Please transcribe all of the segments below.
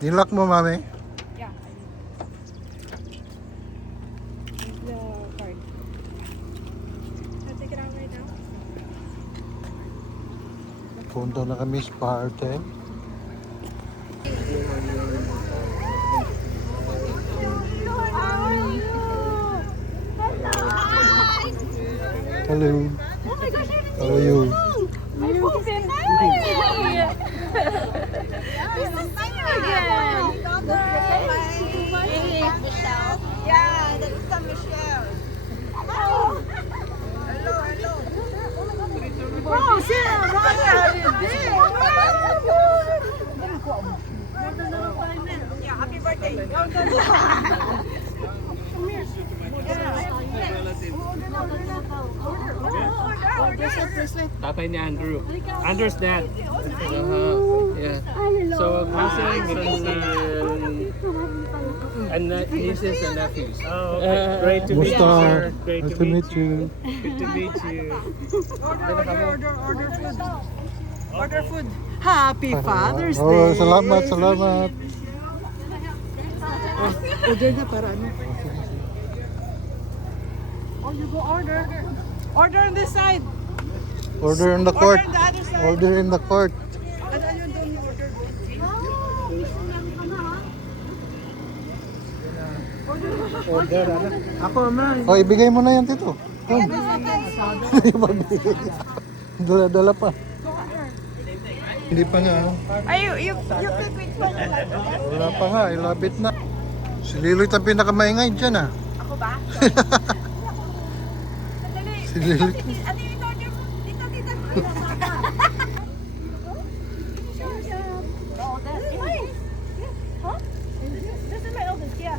Nilock mo, mami? Yeah. The card. I'll take it out right now. Punta na kami sa party. Hello. Oh my gosh, How are you? my phone's in. Hi! Nice to see you again. Michelle. Yeah, that's the Michelle. Hello. Hello. Bro, Sarah, Roger, how you doing? Yeah, happy birthday. Tatay ni Andrew. Andrew's dad. Yeah. So cousins and nieces and nephews. Oh, okay. Great to meet you, Musta? sir. Great Nice to meet you. Good to meet you. Order food. Happy Father's Day. Oh, salamat. Order na para ano. Oh, you go order. Order on this side. Order in the court. Order on the other side. Order in the court. Ano yun doon yung order? Order, ano? Ako, man. Oh, ibigay mo na yan, Tito. Dala-dala pa. Hindi pa nga. You pick which one you like. Wala pa nga. Ilabit na. Si Liloy ang pinakamaingay dyan, ah. Ako ba? Si Liloy. Ano yung order mo? Dito. This is my oldest, yeah.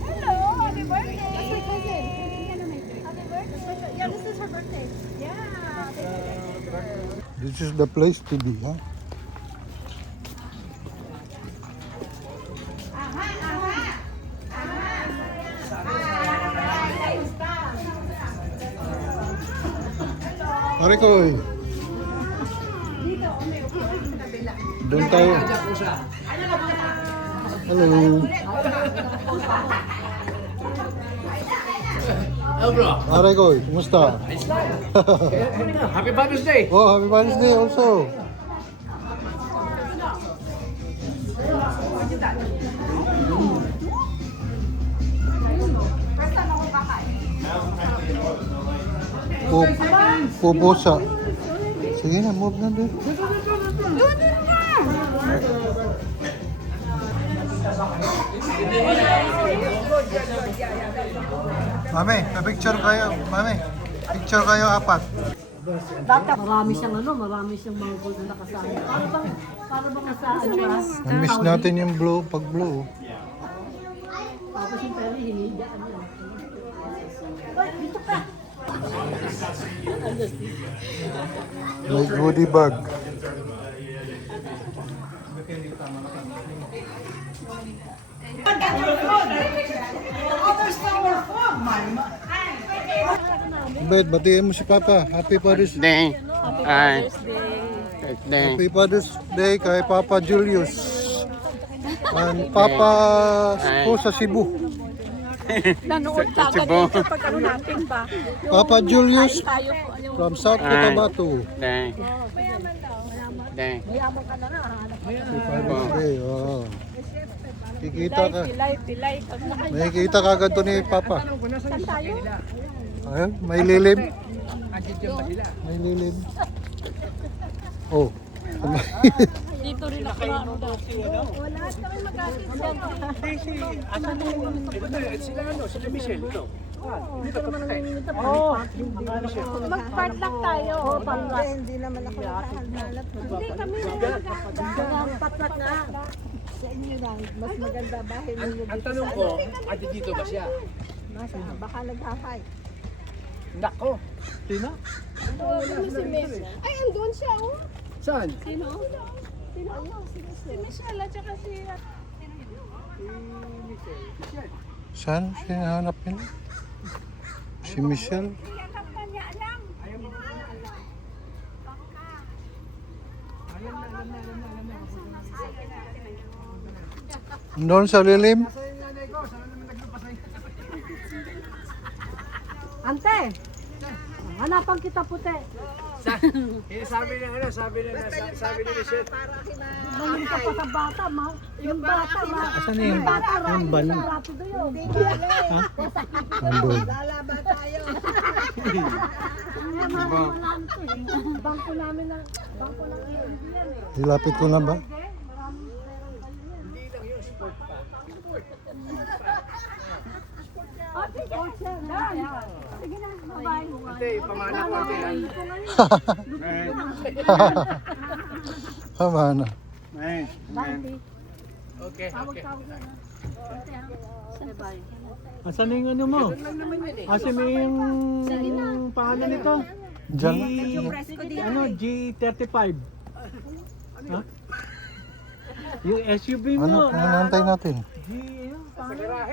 Hello, happy birthday. That's my cousin. Happy birthday. Yeah, this is her birthday. Yeah. This is the place to be, ha? Pare ko, eh. Doon tayo. Hello. Oh bro. Pare ko, eh. Kumusta? Happy Father's Day. Oh, happy Father's Day also. Pupusa. Sige na, move na din. Mami, picture kayo. Mami, picture kayo apat. Marami siyang mga gold na nakasama. Para bang nasa atras? Na-miss natin yung blow, pag-blow. Tapos yung pera hinihidaan niya. Ay, dito ka! May goodie bag. Bet, batiin mo si Papa. Happy Father's Day. Happy Father's Day kay Papa Julius. And Papa ko sa Cebu. Nanood ka kanina pag ano natin ba? Papa Julius Tayo po. from South Cotabato. Mayaman daw. Mayaman ka na na. Happy Father's Day. Oh. Kikita ka. Pilay. Nakikita ka agad to ni Papa. Saan tayo? Ayun, may lilim. May lilim. Oh. Dito rin ako na ano daw. Wala kami mag-asin Sila Michelle, no? Mag-part lang tayo. Hindi naman ako nakahanap. Hindi kami mag-asin. Patpat na. Sa inyo lang. Mas maganda bahay ninyo. Ang tanong ko, ati dito ba siya? Baka nag-high. Nako. Sino? Si Miss. Ay, andun siya oh. Saan? Sino? Si Michelle at saka si... Saan hinahanap nila? Si Michelle. Yakap ka niya, alam. Doon sa lilim. Ante! Hanapan kita puti. Sabi ni Michelle. Maling ka pa sa bata, ma. Yung bata, ma. Asan na yung Bata, yung ban? rapido yun. Nandun. Lalaba tayo. Bangko namin ng, bangko ng AMD yan eh. Ilapit ko na ba? Oh, sige. Sige na, bye-bye. Ate, pamana ko ate. Tama na. Ay, Okay, okay. Bye. asan na yung ano mo? Asan na yung pangalan nito? Diyan. Ano, G35. Ha? Yung SUV mo. Ano? Nanantay natin. G, ano? Pangalan?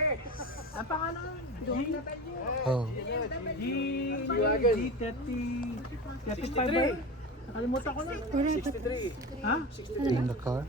Ang pangalan? Oh. G35 ba? Nakalimutan ko na. 63. Ha? In the car.